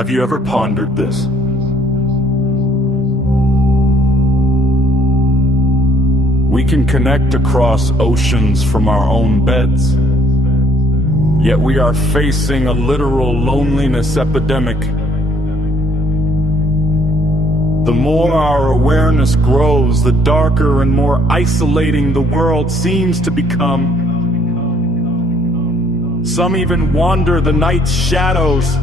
Have you ever pondered this? We can connect across oceans from our own beds, yet we are facing a literal loneliness epidemic. The more our awareness grows, the darker and more isolating the world seems to become. Some even wander the night's shadows,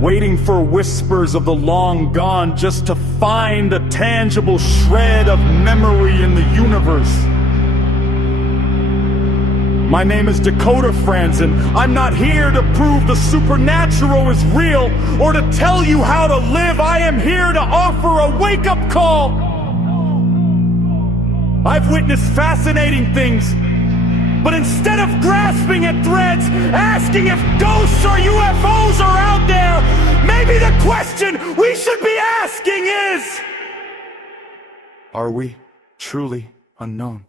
waiting for whispers of the long gone just to find a tangible shred of memory in the universe. My name is Dakota Frandsen. I'm not here to prove the supernatural is real or to tell you how to live. I am here to offer a wake-up call. I've witnessed fascinating things, but instead of grasping at threads, asking if ghosts or UFOs are out there, maybe the question we should be asking is, are we truly unknown?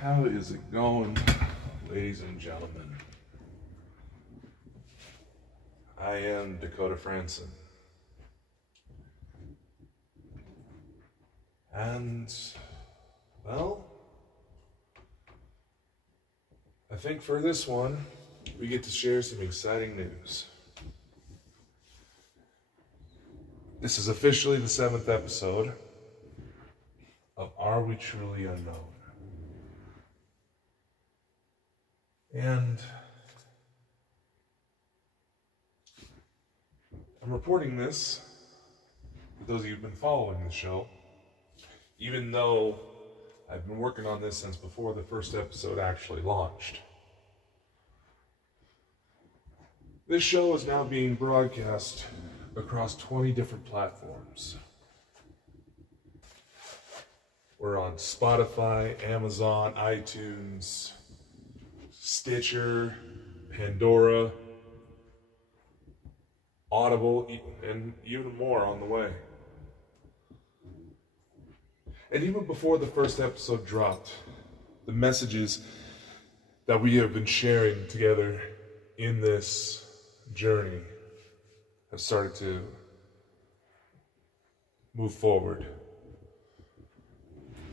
How is it going, ladies and gentlemen? I am Dakota Frandsen. And, well, I think for this one, we get to share some exciting news. This is officially the 7th episode of Are We Truly Unknown? And I'm reporting this for those of you who've been following the show, even though I've been working on this since before the first episode actually launched. This show is now being broadcast across 20 different platforms. We're on Spotify, Amazon, iTunes, Stitcher, Pandora, Audible, and even more on the way. And even before the first episode dropped, the messages that we have been sharing together in this journey have started to move forward,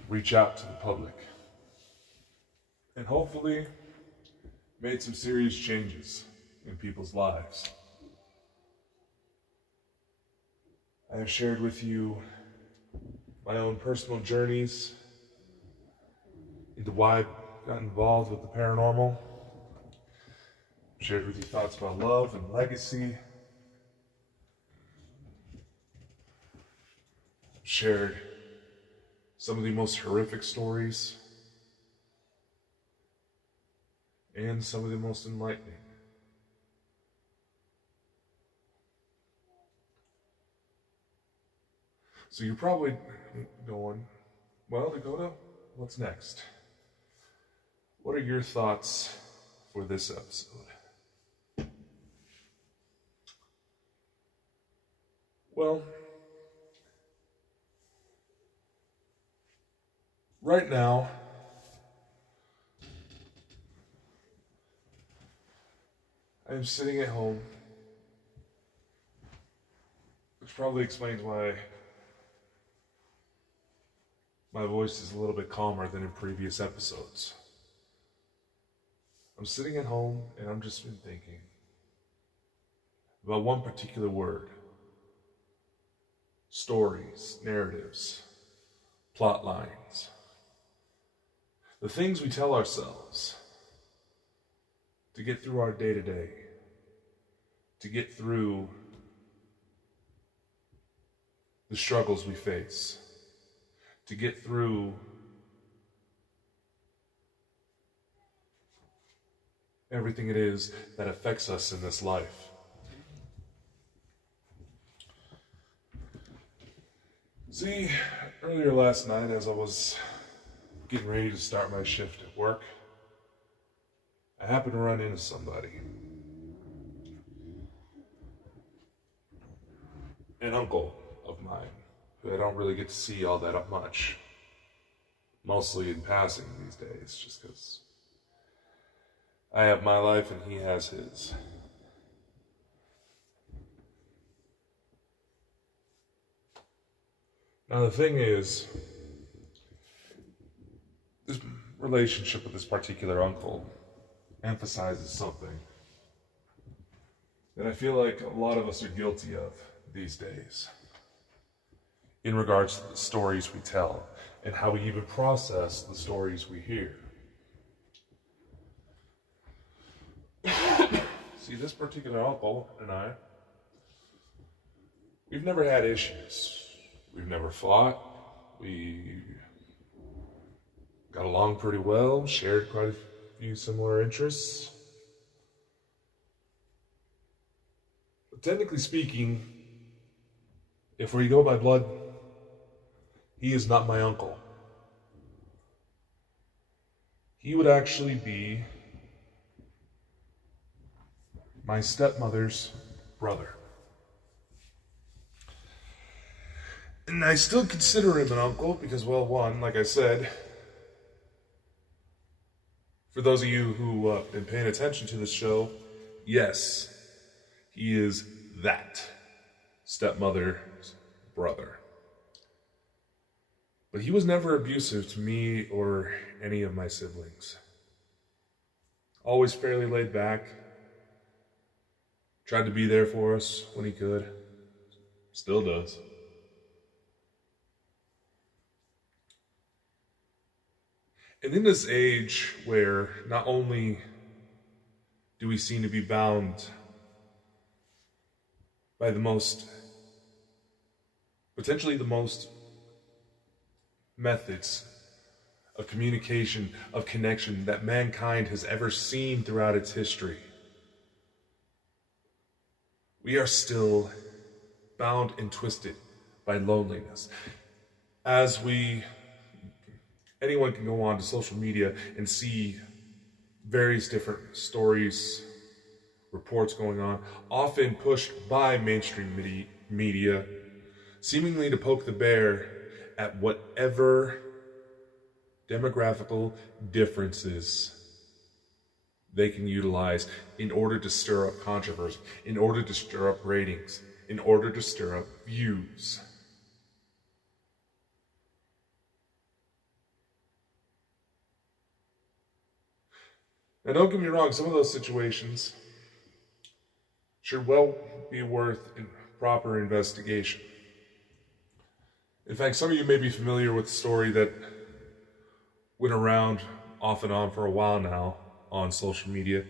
reach out to the public, and hopefully made some serious changes in people's lives. I have shared with you my own personal journeys into why I got involved with the paranormal. Shared with you thoughts about love and legacy. Shared some of the most horrific stories and some of the most enlightening. So you're probably going, well, Dakota, what's next? What are your thoughts for this episode? Well, right now, I'm sitting at home, which probably explains why my voice is a little bit calmer than in previous episodes. I'm sitting at home and I'm just been thinking about one particular word. Stories, narratives, plot lines. The things we tell ourselves to get through our day-to-day, to get through the struggles we face, to get through everything it is that affects us in this life. See, earlier last night as I was getting ready to start my shift at work, I happened to run into somebody. An uncle of mine, who I don't really get to see all that much. Mostly in passing these days, just because I have my life and he has his. Now the thing is, this relationship with this particular uncle emphasizes something that I feel like a lot of us are guilty of these days in regards to the stories we tell and how we even process the stories we hear. See, this particular uncle and I, we've never had issues. We've never fought. We got along pretty well, shared quite a few similar interests. But technically speaking, if we go by blood, he is not my uncle. He would actually be my stepmother's brother. And I still consider him an uncle because, well, one, like I said, for those of you who have been paying attention to this show, yes, he is that stepmother's brother. But he was never abusive to me or any of my siblings. Always fairly laid back. Tried to be there for us when he could. Still does. And in this age where not only do we seem to be bound by potentially the most methods of communication, of connection that mankind has ever seen throughout its history, we are still bound and twisted by loneliness. Anyone can go on to social media and see various different stories, reports going on, often pushed by mainstream media, seemingly to poke the bear at whatever demographical differences they can utilize in order to stir up controversy, in order to stir up ratings, in order to stir up views. Now, don't get me wrong, some of those situations should well be worth proper investigation. In fact, some of you may be familiar with the story that went around off and on for a while now on social media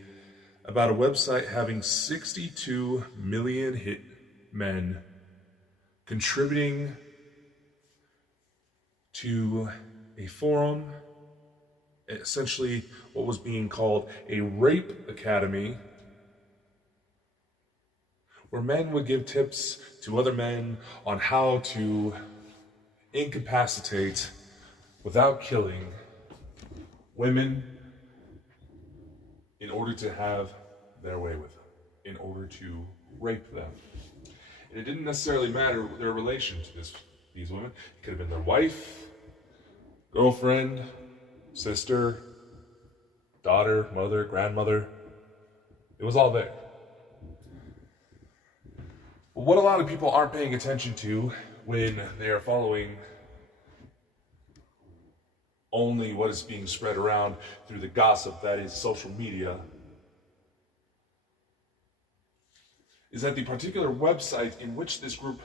about a website having 62 million hit men contributing to a forum, essentially what was being called a rape academy, where men would give tips to other men on how to incapacitate without killing women in order to have their way with them, in order to rape them. And it didn't necessarily matter their relation to these women. It could have been their wife, girlfriend, sister, daughter, mother, grandmother. It was all there. But what a lot of people aren't paying attention to when they are following only what is being spread around through the gossip that is social media is that the particular website in which this group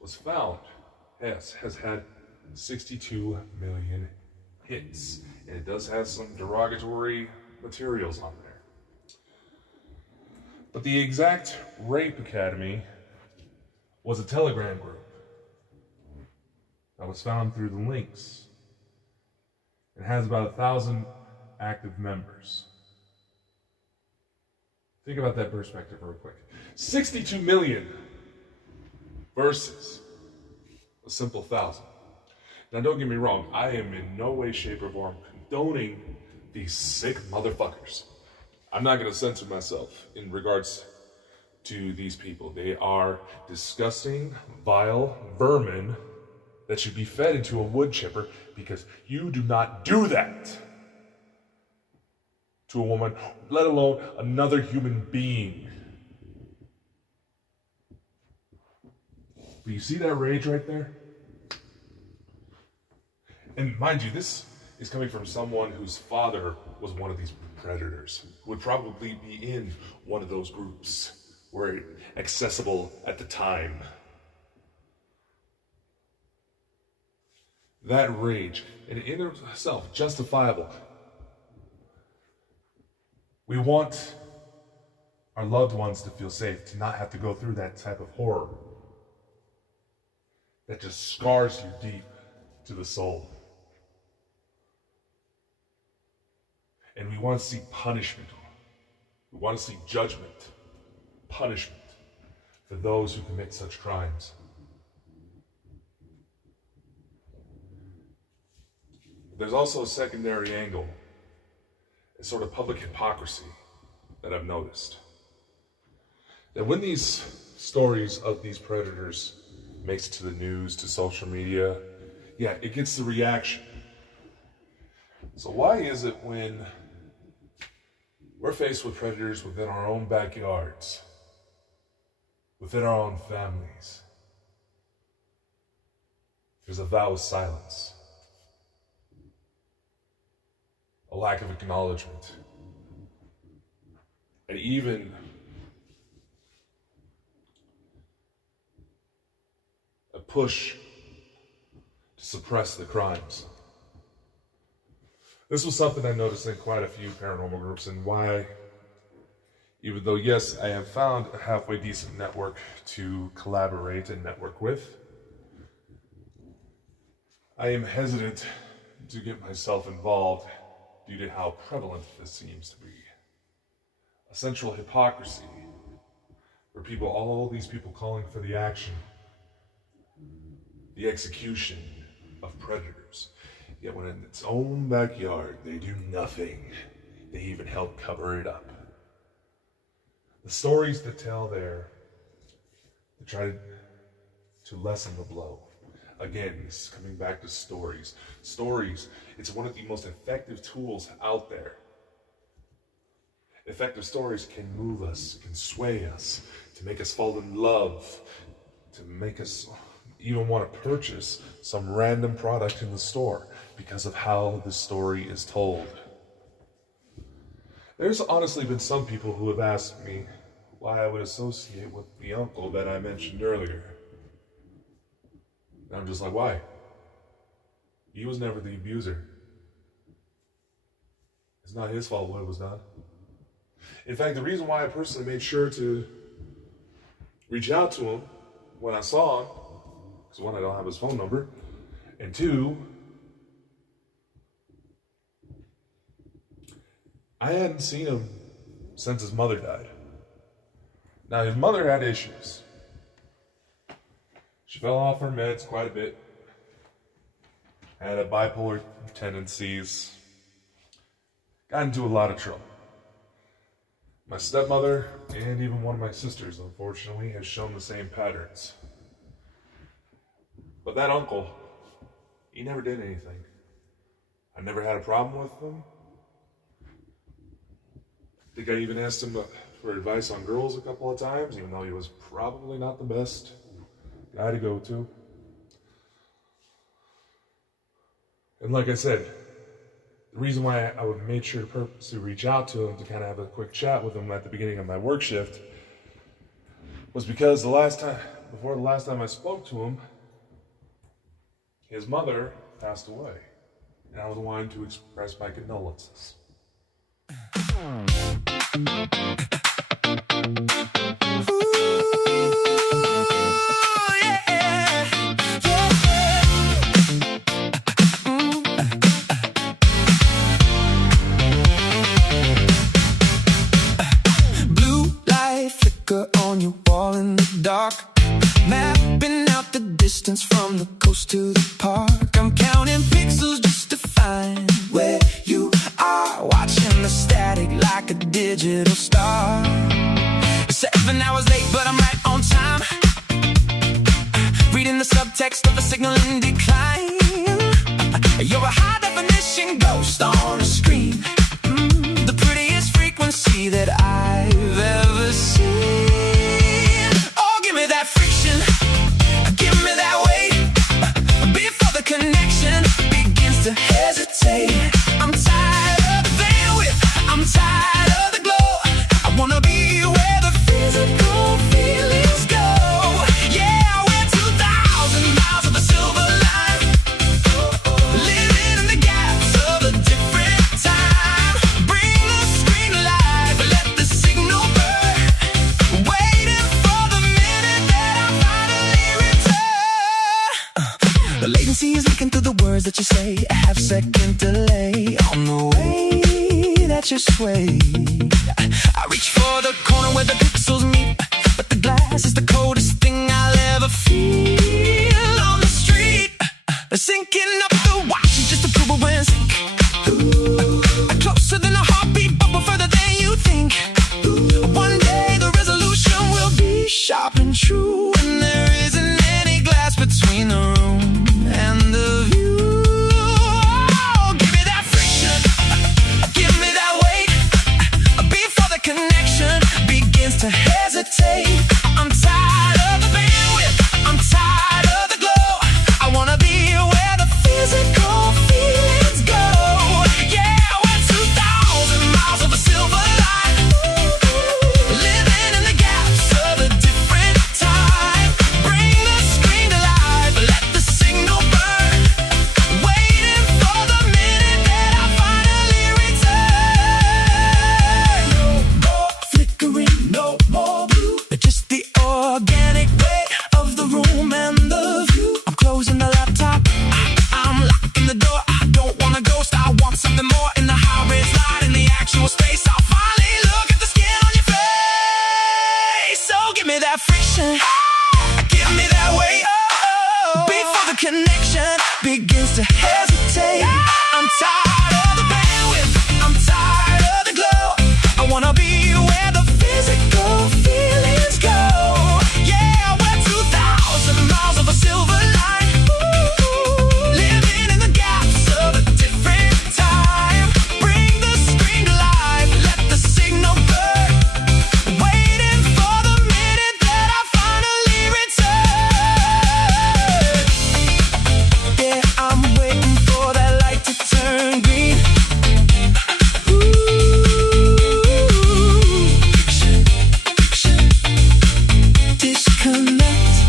was found has had 62 million hits. And it does have some derogatory materials on there. But the exact Rape Academy was a Telegram group that was found through the links. It has about 1,000 active members. Think about that perspective real quick. 62 million versus a simple 1,000. Now, don't get me wrong. I am in no way, shape, or form condoning these sick motherfuckers. I'm not going to censor myself in regards to these people. They are disgusting, vile vermin that should be fed into a wood chipper, because you do not do that to a woman, let alone another human being. But you see that rage right there? And mind you, this is coming from someone whose father was one of these predators, who would probably be in one of those groups, were accessible at the time. That rage, and in itself, justifiable. We want our loved ones to feel safe, to not have to go through that type of horror that just scars you deep to the soul. And we want to see punishment. We want to see judgment, punishment for those who commit such crimes. There's also a secondary angle, a sort of public hypocrisy that I've noticed. That when these stories of these predators makes it to the news, to social media, yeah, it gets the reaction. So why is it when we're faced with predators within our own backyards, within our own families, there's a vow of silence, a lack of acknowledgement, and even a push to suppress the crimes? This was something I noticed in quite a few paranormal groups, and why, even though, yes, I have found a halfway decent network to collaborate and network with, I am hesitant to get myself involved due to how prevalent this seems to be. A central hypocrisy, where people, all these people calling for the action, the execution of predators. Yet when in its own backyard, they do nothing. They even help cover it up. The stories that tell there, to try to lessen the blow. Again, this is coming back to stories. Stories, it's one of the most effective tools out there. Effective stories can move us, can sway us, to make us fall in love, to make us even want to purchase some random product in the store because of how the story is told. There's honestly been some people who have asked me why I would associate with the uncle that I mentioned earlier. And I'm just like, why? He was never the abuser. It's not his fault what was done. In fact, the reason why I personally made sure to reach out to him when I saw him, because one, I don't have his phone number, and two, I hadn't seen him since his mother died. Now, his mother had issues. She fell off her meds quite a bit, had a bipolar tendencies, got into a lot of trouble. My stepmother and even one of my sisters, unfortunately, has shown the same patterns. But that uncle, he never did anything. I never had a problem with him. I think I even asked him for advice on girls a couple of times, even though he was probably not the best guy to go to. And like I said, the reason why I would make sure to purposely reach out to him to kind of have a quick chat with him at the beginning of my work shift was because before the last time I spoke to him, his mother passed away. And I was wanting to express my condolences. Blue Mapping out the distance from the coast to the park. I'm counting pixels just to find where you are. Watching the static like a digital star. 7 hours late, but I'm right on time. Reading the subtext of a signal in decline. You're a high definition ghost on a screen. The prettiest frequency that I've ever seen. Oh, give me that friction, give me that weight. Before the connection begins to hesitate. I'm tired of the bandwidth, I'm tired of the glow. I wanna be where the physical feelings go. Yeah, we're 2,000 miles of a silver line, living in the gaps of a different time. Bring the screen alive, let the signal burn. Waiting for the minute that I finally return. The latency is leaking through the words that you say. A half-second delay on the way that you sway. I reach for the corner where the pixels meet, but the glass is the coldest thing I'll ever feel on the street. Sinking up the watch is just a proof of when sink. Closer than a heartbeat, but further than you think. One day the resolution will be sharp and true, and there isn't any glass between the room and the view. Oh, give me that friction, give me that weight. Before the connection begins to hesitate. I'm tired of the bandwidth, I'm tired of the glow. I wanna be where the physical feelings go. Yeah, we're 2,000 miles of a silver line, living in the gaps of a different time. Bring the screen to life, let the signal burn. Waiting for the minute that I finally return. No more flickering, no more blue, just the organic weight of the room and the view. I'm closing the laptop, I'm locking the door. I don't want a ghost, I want something more. In the high-res light, in the actual space, I'll finally look at the skin on your face. So give me that friction, give me that weight. Before the connection begins to hesitate. I'm tired of the bandwidth, I'm tired of the glow. I wanna be where the physical feelings go. Yeah, we're 2,000 miles of a silver line, living in the gaps of a different time. Bring the screen to life, let the signal burn. Waiting for the minute that I finally return. Yeah, I'm waiting for that light to turn green. Disconnect.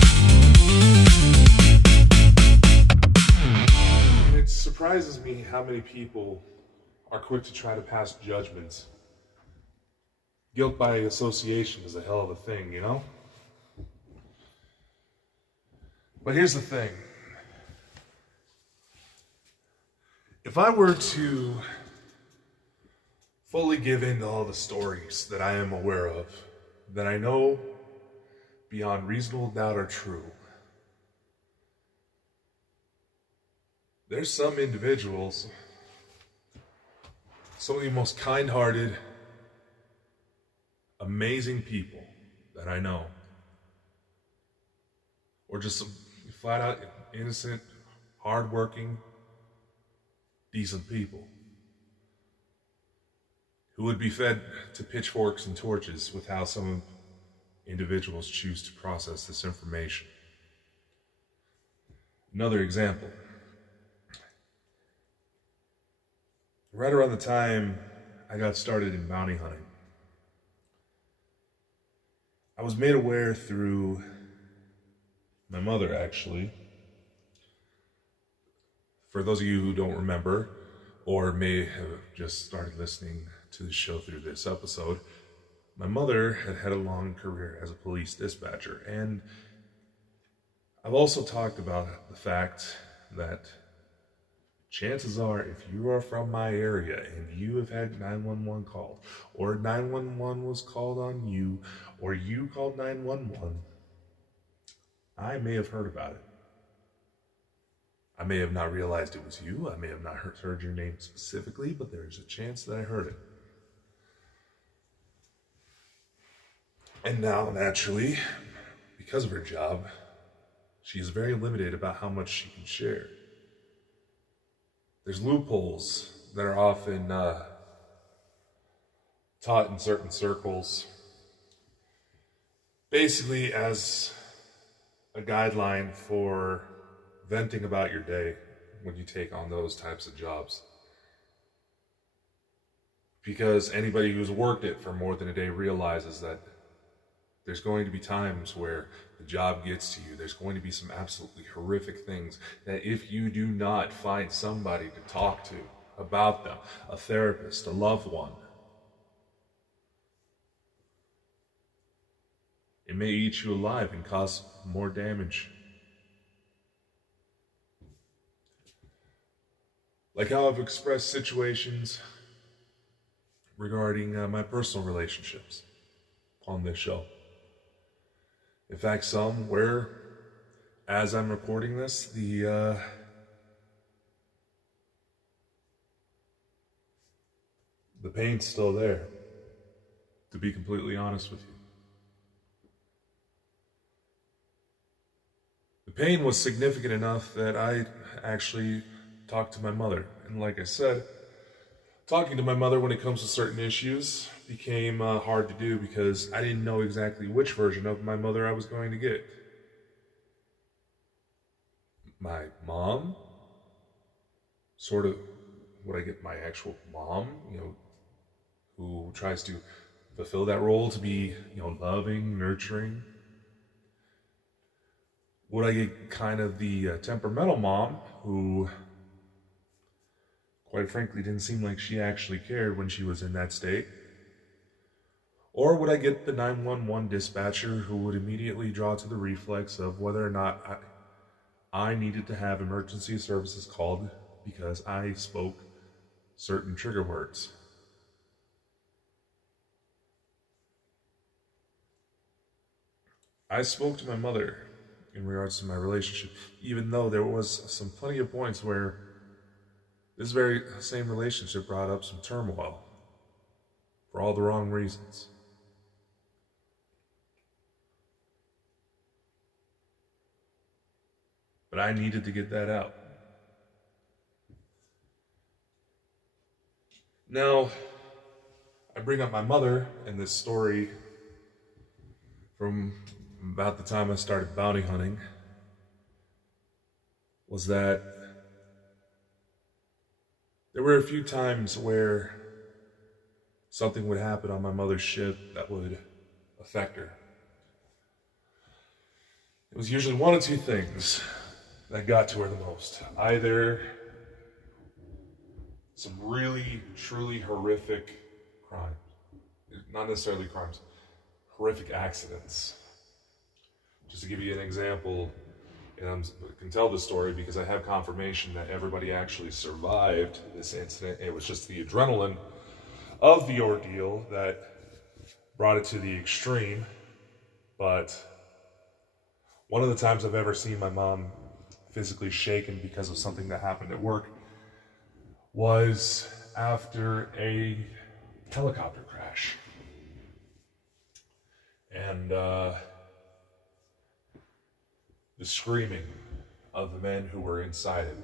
And it surprises me how many people are quick to try to pass judgments. Guilt by association is a hell of a thing, you know? But here's the thing. If I were to fully give in to all the stories that I am aware of, that I know beyond reasonable doubt are true, there's some individuals, some of the most kind-hearted, amazing people that I know, or just some flat-out innocent, hard-working, decent people who would be fed to pitchforks and torches with how some individuals choose to process this information. Another example. Right around the time I got started in bounty hunting, I was made aware through my mother, actually. For those of you who don't remember, or may have just started listening to the show through this episode, my mother had had a long career as a police dispatcher, and I've also talked about the fact that chances are, if you are from my area and you have had 911 called, or 911 was called on you, or you called 911, I may have heard about it. I may have not realized it was you. I may have not heard your name specifically, but there's a chance that I heard it. And now, naturally, because of her job, she is very limited about how much she can share. There's loopholes that are often taught in certain circles, basically as a guideline for venting about your day when you take on those types of jobs. Because anybody who's worked it for more than a day realizes that there's going to be times where the job gets to you. There's going to be some absolutely horrific things that if you do not find somebody to talk to about them, a therapist, a loved one, it may eat you alive and cause more damage. Like how I've expressed situations regarding my personal relationships on this show. In fact, some where, as I'm recording this, the pain's still there, to be completely honest with you. The pain was significant enough that I actually talked to my mother. And like I said, talking to my mother when it comes to certain issues became hard to do because I didn't know exactly which version of my mother I was going to get. My mom, sort of, would I get my actual mom, who tries to fulfill that role to be, loving, nurturing? Would I get kind of the temperamental mom who, quite frankly, didn't seem like she actually cared when she was in that state? Or would I get the 911 dispatcher who would immediately draw to the reflex of whether or not I needed to have emergency services called because I spoke certain trigger words? I spoke to my mother in regards to my relationship, even though there was some plenty of points where this very same relationship brought up some turmoil for all the wrong reasons. But I needed to get that out. Now, I bring up my mother in this story from about the time I started bounty hunting, was that there were a few times where something would happen on my mother's ship that would affect her. It was usually one of two things that got to her the most. Either some really, truly horrific crimes. Not necessarily crimes. Horrific accidents. Just to give you an example, and I can tell the story because I have confirmation that everybody actually survived this incident. It was just the adrenaline of the ordeal that brought it to the extreme. But one of the times I've ever seen my mom physically shaken because of something that happened at work was after a helicopter crash. And the screaming of the men who were inside it.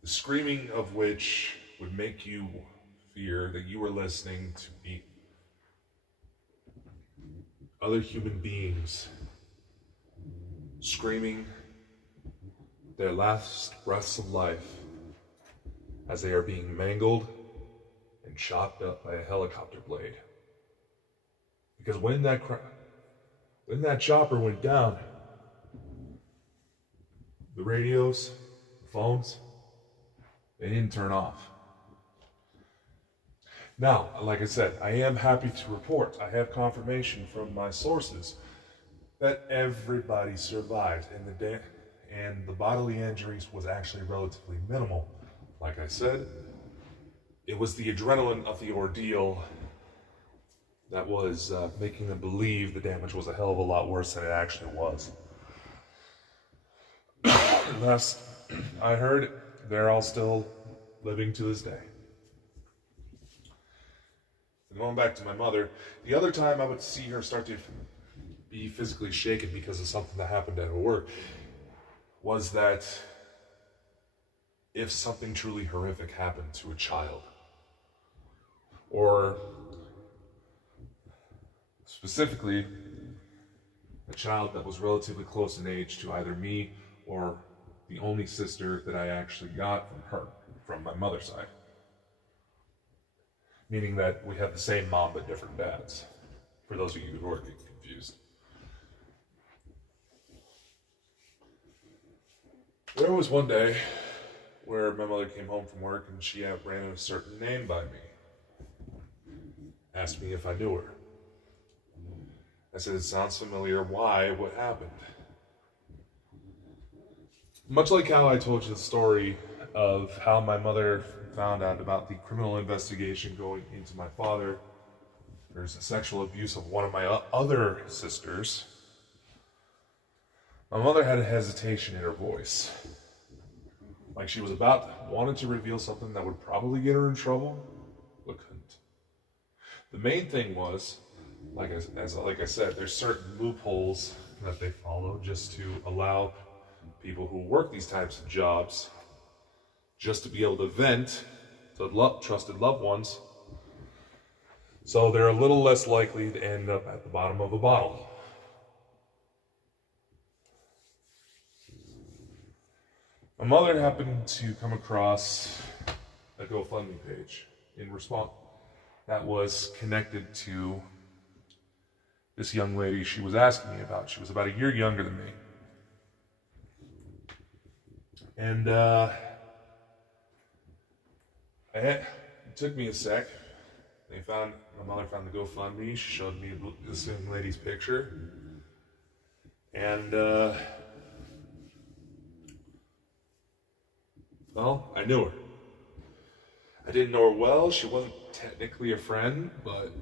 The screaming of which would make you fear that you were listening to the other human beings screaming their last breaths of life as they are being mangled and chopped up by a helicopter blade. Because when that chopper went down, the radios, the phones, they didn't turn off. Now, like I said, I am happy to report, I have confirmation from my sources that everybody survived, and the bodily injuries was actually relatively minimal. Like I said, it was the adrenaline of the ordeal that was making them believe the damage was a hell of a lot worse than it actually was. Last I heard, they're all still living to this day. And going back to my mother, the other time I would see her start to be physically shaken because of something that happened at her work was that if something truly horrific happened to a child, or specifically a child that was relatively close in age to either me or the only sister that I actually got from her, from my mother's side. Meaning that we have the same mom but different dads, for those of you who are confused. There was one day where my mother came home from work and she ran a certain name by me. Asked me if I knew her. I said, it sounds familiar. Why? What happened? Much like how I told you the story of how my mother found out about the criminal investigation going into my father, there's a sexual abuse of one of my other sisters. My mother had a hesitation in her voice. Like she was wanted to reveal something that would probably get her in trouble, but couldn't. The main thing was, like I said, there's certain loopholes that they follow just to allow people who work these types of jobs just to be able to vent to trusted loved ones, so they're a little less likely to end up at the bottom of a bottle. My mother happened to come across a GoFundMe page in response that was connected to this young lady she was asking me about. She was about a year younger than me. And it took me a sec. My mother found the GoFundMe. She showed me this young lady's picture. And, well, I knew her. I didn't know her well. She wasn't technically a friend, but,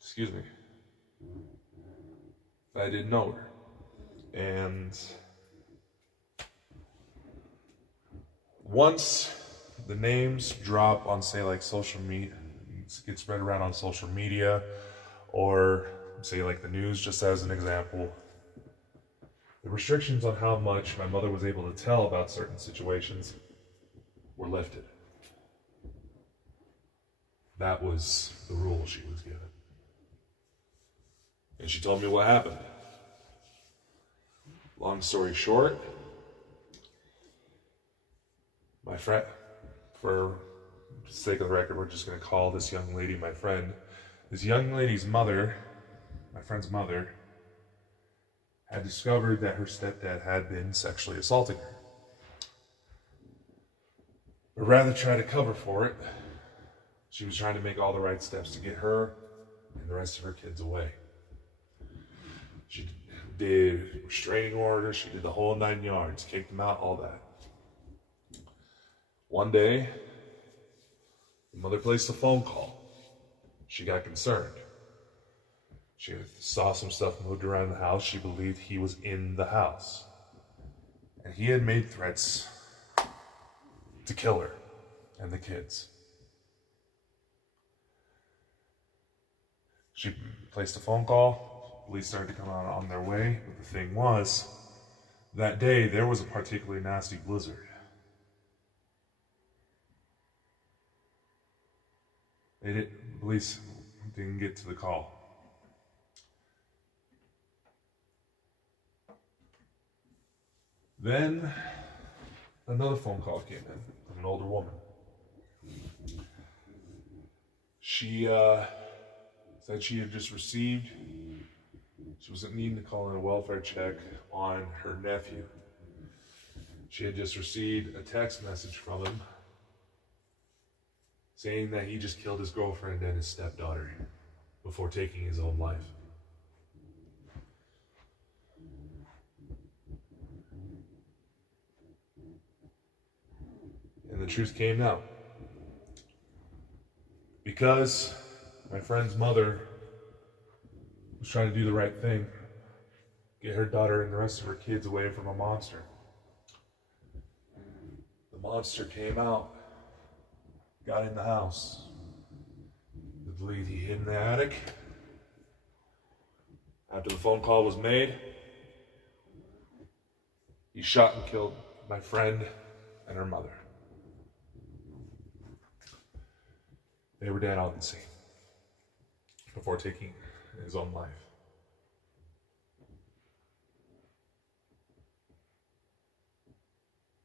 excuse me. I didn't know her. And once the names drop on, say, like social media, get spread around on social media, or say like the news, just as an example, the restrictions on how much my mother was able to tell about certain situations were lifted. That was the rule she was given. And she told me what happened. Long story short, my friend, for the sake of the record, we're just going to call this young lady my friend. This young lady's mother, my friend's mother, had discovered that her stepdad had been sexually assaulting her. But rather try to cover for it, she was trying to make all the right steps to get her and the rest of her kids away. She did restraining orders, she did the whole 9 yards, kicked them out, all that. One day, the mother placed a phone call. She got concerned. She saw some stuff moved around the house. She believed he was in the house. And he had made threats to kill her and the kids. She placed a phone call. Police started to come out on their way. But the thing was, that day there was a particularly nasty blizzard. Police didn't get to the call. Then another phone call came in from an older woman. She said she had just received, she was needing to call in a welfare check on her nephew. She had just received a text message from him saying that he just killed his girlfriend and his stepdaughter before taking his own life. And the truth came out. Because my friend's mother was trying to do the right thing, get her daughter and the rest of her kids away from a monster. The monster came out, got in the house. I believe he hid in the attic. After the phone call was made, he shot and killed my friend and her mother. They were dead on the scene before taking his own life.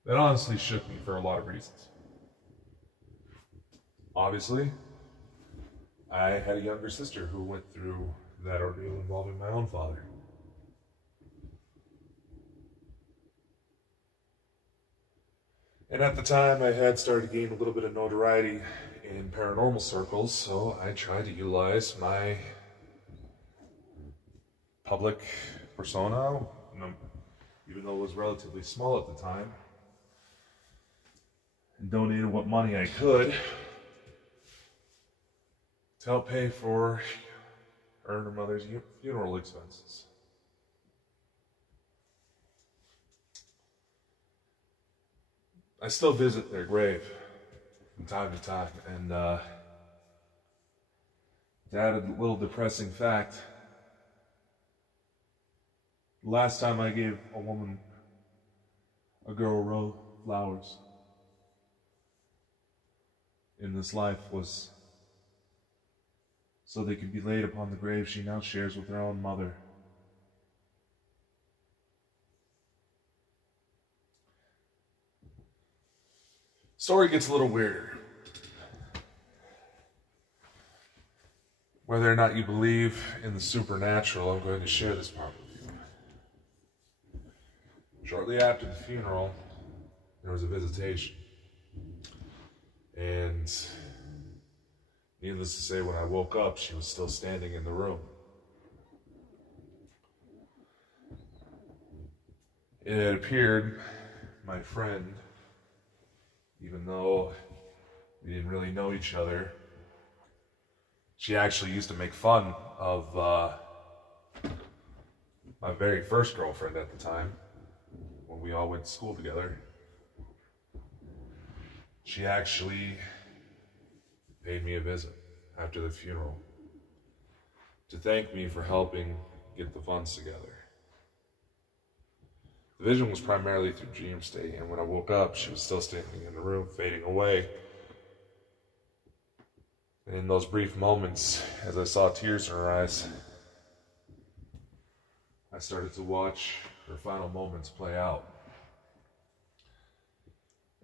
That honestly shook me for a lot of reasons. Obviously, I had a younger sister who went through that ordeal involving my own father. And at the time, I had started to gain a little bit of notoriety in paranormal circles, so I tried to utilize my public persona, even though it was relatively small at the time, and donated what money I could to help pay for her and her mother's funeral expenses. I still visit their grave from time to time, and to add a little depressing fact, the last time I gave a girl a row of flowers in this life was so they could be laid upon the grave she now shares with her own mother. Story gets a little weirder. Whether or not you believe in the supernatural, I'm going to share this part with you. Shortly after the funeral, there was a visitation. And needless to say, when I woke up, she was still standing in the room. It appeared my friend, even though we didn't really know each other, she actually used to make fun of my very first girlfriend at the time, when we all went to school together. She actually paid me a visit after the funeral to thank me for helping get the funds together. The vision was primarily through dream state, and when I woke up, she was still standing in the room, fading away. And in those brief moments, as I saw tears in her eyes, I started to watch her final moments play out.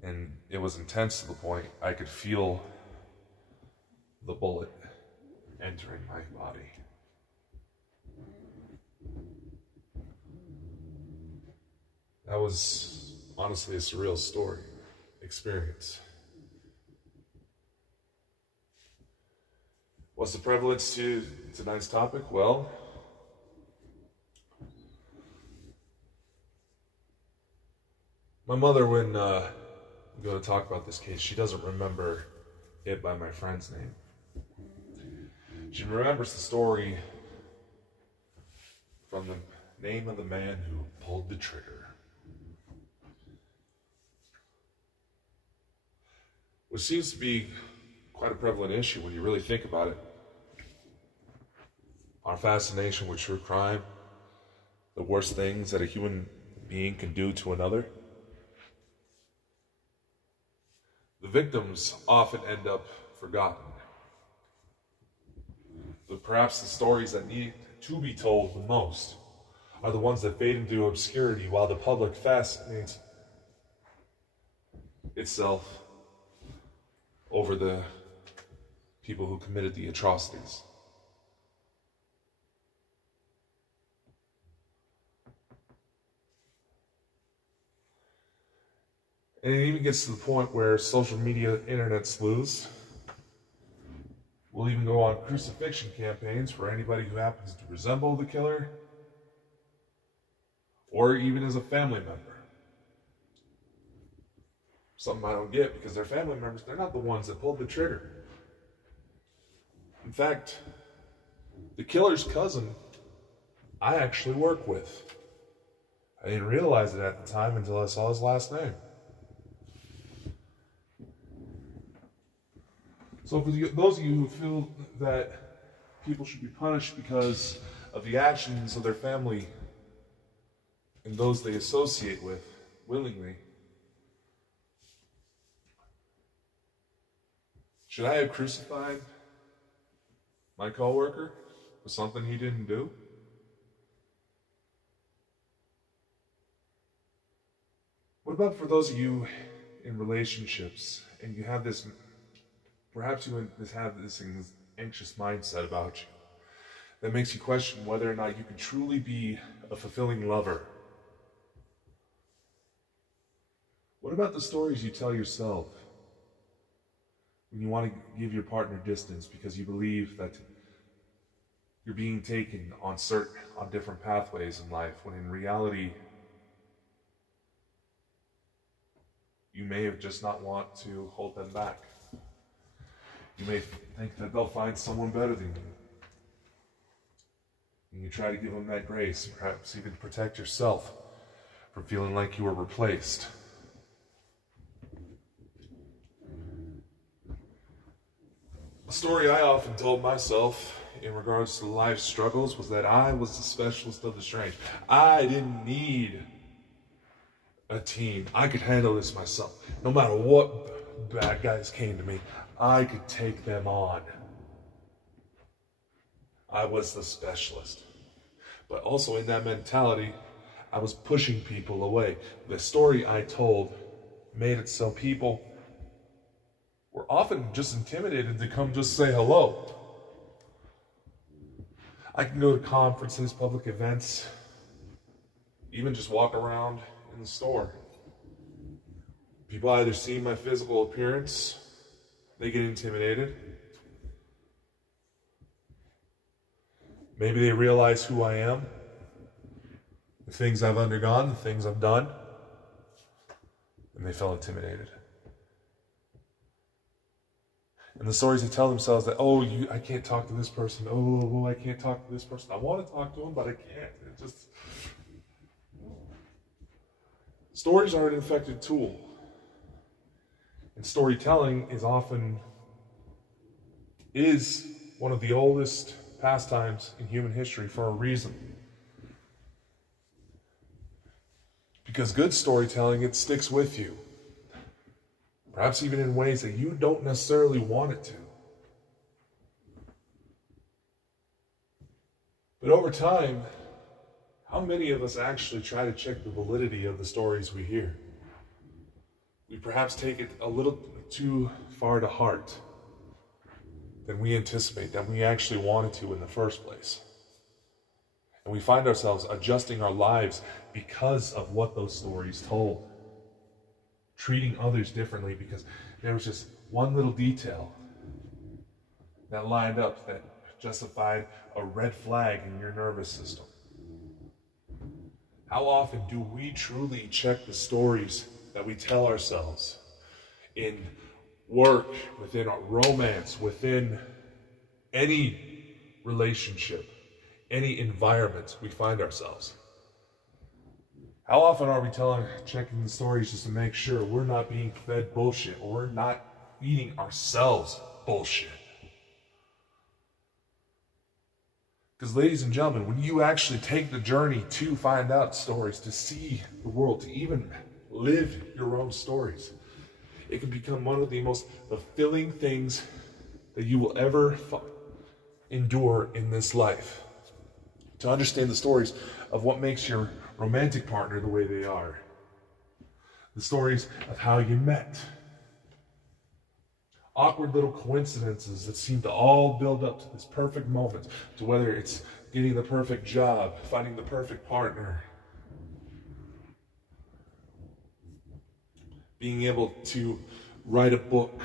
And it was intense to the point I could feel the bullet entering my body. That was honestly a surreal experience. What's the prevalence to tonight's topic? Well, my mother, when we go to talk about this case, she doesn't remember it by my friend's name. She remembers the story from the name of the man who pulled the trigger. Which seems to be quite a prevalent issue when you really think about it. Our fascination with true crime, the worst things that a human being can do to another. The victims often end up forgotten. But perhaps the stories that need to be told the most are the ones that fade into obscurity while the public fascinates itself over the people who committed the atrocities. And it even gets to the point where social media, internet sleuths will even go on crucifixion campaigns for anybody who happens to resemble the killer, or even as a family member. Something I don't get, because they're family members, they're not the ones that pulled the trigger. In fact, the killer's cousin I actually work with. I didn't realize it at the time until I saw his last name. So for those of you who feel that people should be punished because of the actions of their family and those they associate with willingly, should I have crucified my coworker for something he didn't do? What about for those of you in relationships and you have this, perhaps you have this anxious mindset about you that makes you question whether or not you can truly be a fulfilling lover? What about the stories you tell yourself when you want to give your partner distance because you believe that you're being taken on different pathways in life, when in reality you may have just not want to hold them back? You may think that they'll find someone better than you. And you try to give them that grace, perhaps even protect yourself from feeling like you were replaced. A story I often told myself in regards to life struggles was that I was the specialist of the strange. I didn't need a team. I could handle this myself. No matter what bad guys came to me, I could take them on. I was the specialist. But also in that mentality, I was pushing people away. The story I told made it so people were often just intimidated to come just say hello. I can go to conferences, public events, even just walk around in the store. People either see my physical appearance, they get intimidated. Maybe they realize who I am, the things I've undergone, the things I've done, and they felt intimidated. And the stories they tell themselves that, I can't talk to this person. I can't talk to this person. I want to talk to them, but I can't. It just... Stories are an effective tool. And storytelling is one of the oldest pastimes in human history for a reason. Because good storytelling, it sticks with you. Perhaps even in ways that you don't necessarily want it to. But over time, how many of us actually try to check the validity of the stories we hear? We perhaps take it a little too far to heart than we anticipate, than we actually wanted to in the first place. And we find ourselves adjusting our lives because of what those stories told. Treating others differently because there was just one little detail that lined up that justified a red flag in your nervous system. How often do we truly check the stories that we tell ourselves in work, within our romance, within any relationship, any environment we find ourselves? How often are we checking the stories just to make sure we're not being fed bullshit or we're not feeding ourselves bullshit? Because ladies and gentlemen, when you actually take the journey to find out stories, to see the world, to even live your own stories, it can become one of the most fulfilling things that you will ever endure in this life. To understand the stories of what makes your romantic partner the way they are. The stories of how you met. Awkward little coincidences that seem to all build up to this perfect moment, to whether it's getting the perfect job, finding the perfect partner, being able to write a book.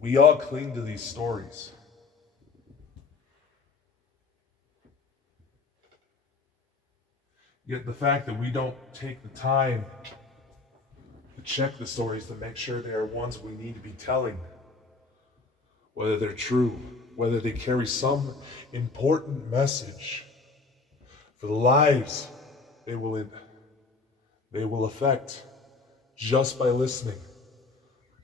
We all cling to these stories. Yet the fact that we don't take the time to check the stories to make sure they are ones we need to be telling. Whether they're true, whether they carry some important message for the lives they will affect just by listening,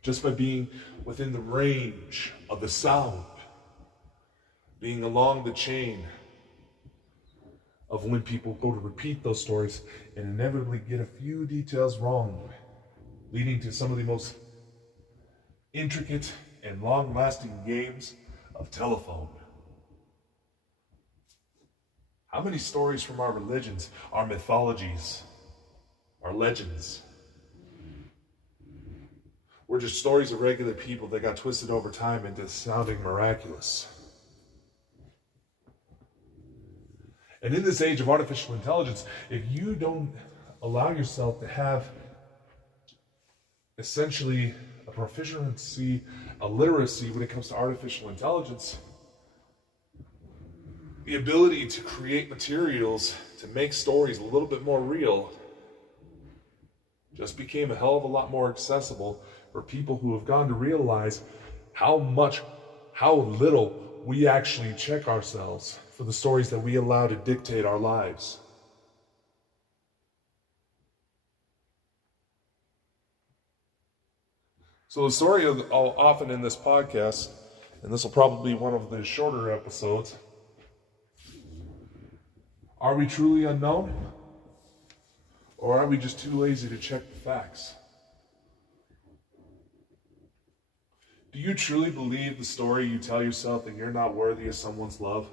just by being within the range of the sound, being along the chain of when people go to repeat those stories and inevitably get a few details wrong, leading to some of the most intricate and long-lasting games of telephone. How many stories from our religions, our mythologies, our legends, were just stories of regular people that got twisted over time into sounding miraculous? And in this age of artificial intelligence, if you don't allow yourself to have essentially a proficiency, a literacy when it comes to artificial intelligence, the ability to create materials to make stories a little bit more real just became a hell of a lot more accessible for people who have gone to realize how little we actually check ourselves for the stories that we allow to dictate our lives. So the story often in this podcast, and this will probably be one of the shorter episodes, are we truly unknown? Or are we just too lazy to check the facts? Do you truly believe the story you tell yourself that you're not worthy of someone's love?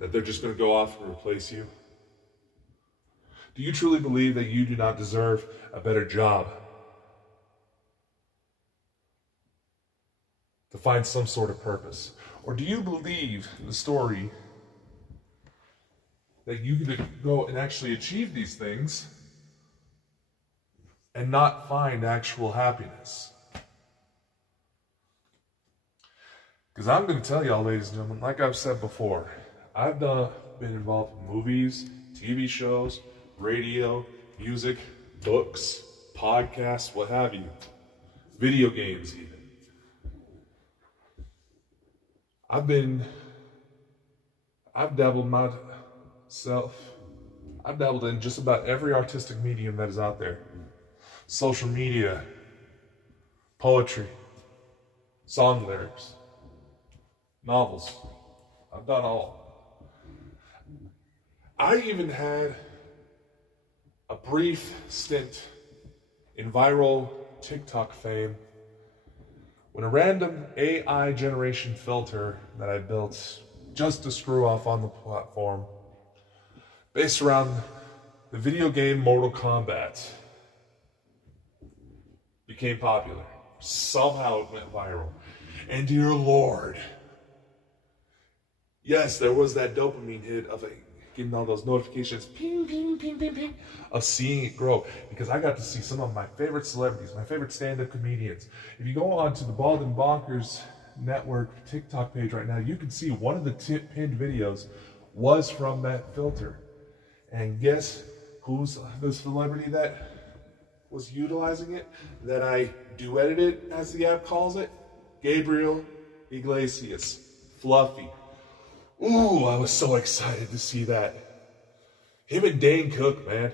That they're just going to go off and replace you? Do you truly believe that you do not deserve a better job? To find some sort of purpose? Or do you believe the story that you can go and actually achieve these things and not find actual happiness? Because I'm going to tell y'all, ladies and gentlemen, like I've said before, I've been involved in movies, TV shows, radio, music, books, podcasts, what have you, video games even. I've dabbled in just about every artistic medium that is out there. Social media, poetry, song lyrics, novels. I've done all. I even had a brief stint in viral TikTok fame when a random AI generation filter that I built just to screw off on the platform, based around the video game Mortal Kombat, became popular. Somehow it went viral. And dear Lord, yes, there was that dopamine hit of getting all those notifications, ping, ping, ping, ping, ping, of seeing it grow. Because I got to see some of my favorite celebrities, my favorite stand-up comedians. If you go on to the Bald and Bonkers Network TikTok page right now, you can see one of the pinned videos was from that filter. And guess who's the celebrity that was utilizing it? That I duetted it, as the app calls it? Gabriel Iglesias. Fluffy. Ooh, I was so excited to see that. Him and Dane Cook, man.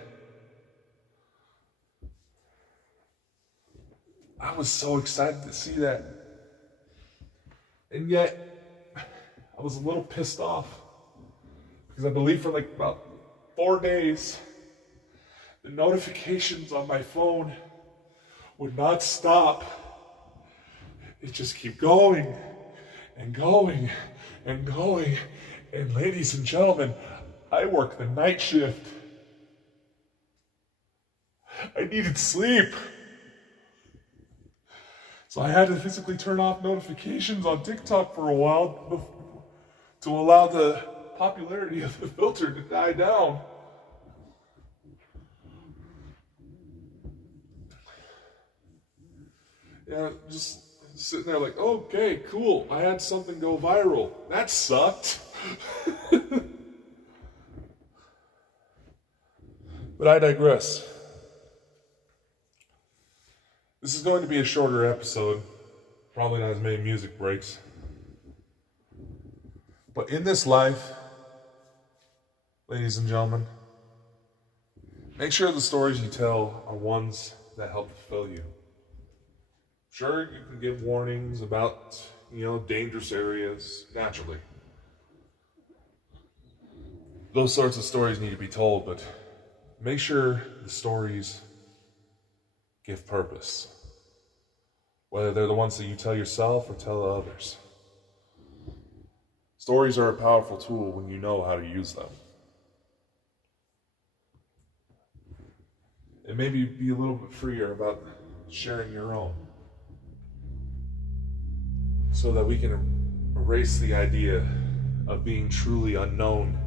I was so excited to see that. And yet, I was a little pissed off. Because I believe for like about 4 days, the notifications on my phone would not stop. It just kept going and going and going. And ladies and gentlemen, I work the night shift. I needed sleep. So I had to physically turn off notifications on TikTok for a while to allow the popularity of the filter to die down. Yeah, just sitting there like, okay, cool. I had something go viral. That sucked. But I digress. This is going to be a shorter episode, probably not as many music breaks. But in this life, ladies and gentlemen, make sure the stories you tell are ones that help fulfill you. Sure, you can give warnings about, dangerous areas, naturally. Those sorts of stories need to be told, but make sure the stories give purpose. Whether they're the ones that you tell yourself or tell others. Stories are a powerful tool when you know how to use them. And maybe be a little bit freer about sharing your own, so that we can erase the idea of being truly unknown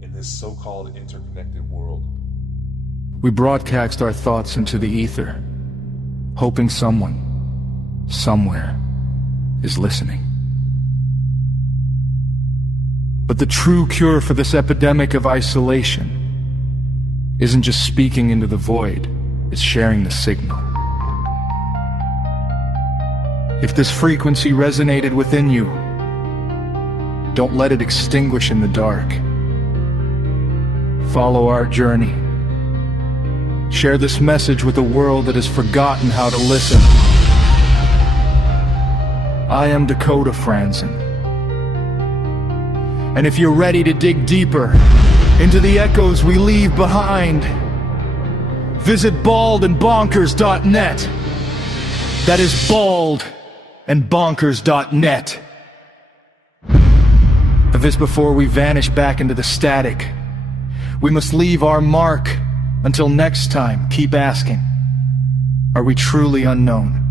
in this so-called interconnected world. We broadcast our thoughts into the ether, hoping someone, somewhere, is listening. But the true cure for this epidemic of isolation isn't just speaking into the void, it's sharing the signal. If this frequency resonated within you, don't let it extinguish in the dark. Follow our journey. Share this message with a world that has forgotten how to listen. I am Dakota Frandsen. And if you're ready to dig deeper into the echoes we leave behind, visit baldandbonkers.net. That is baldandbonkers.net. But this before we vanish back into the static, we must leave our mark. Until next time, keep asking, are we truly unknown?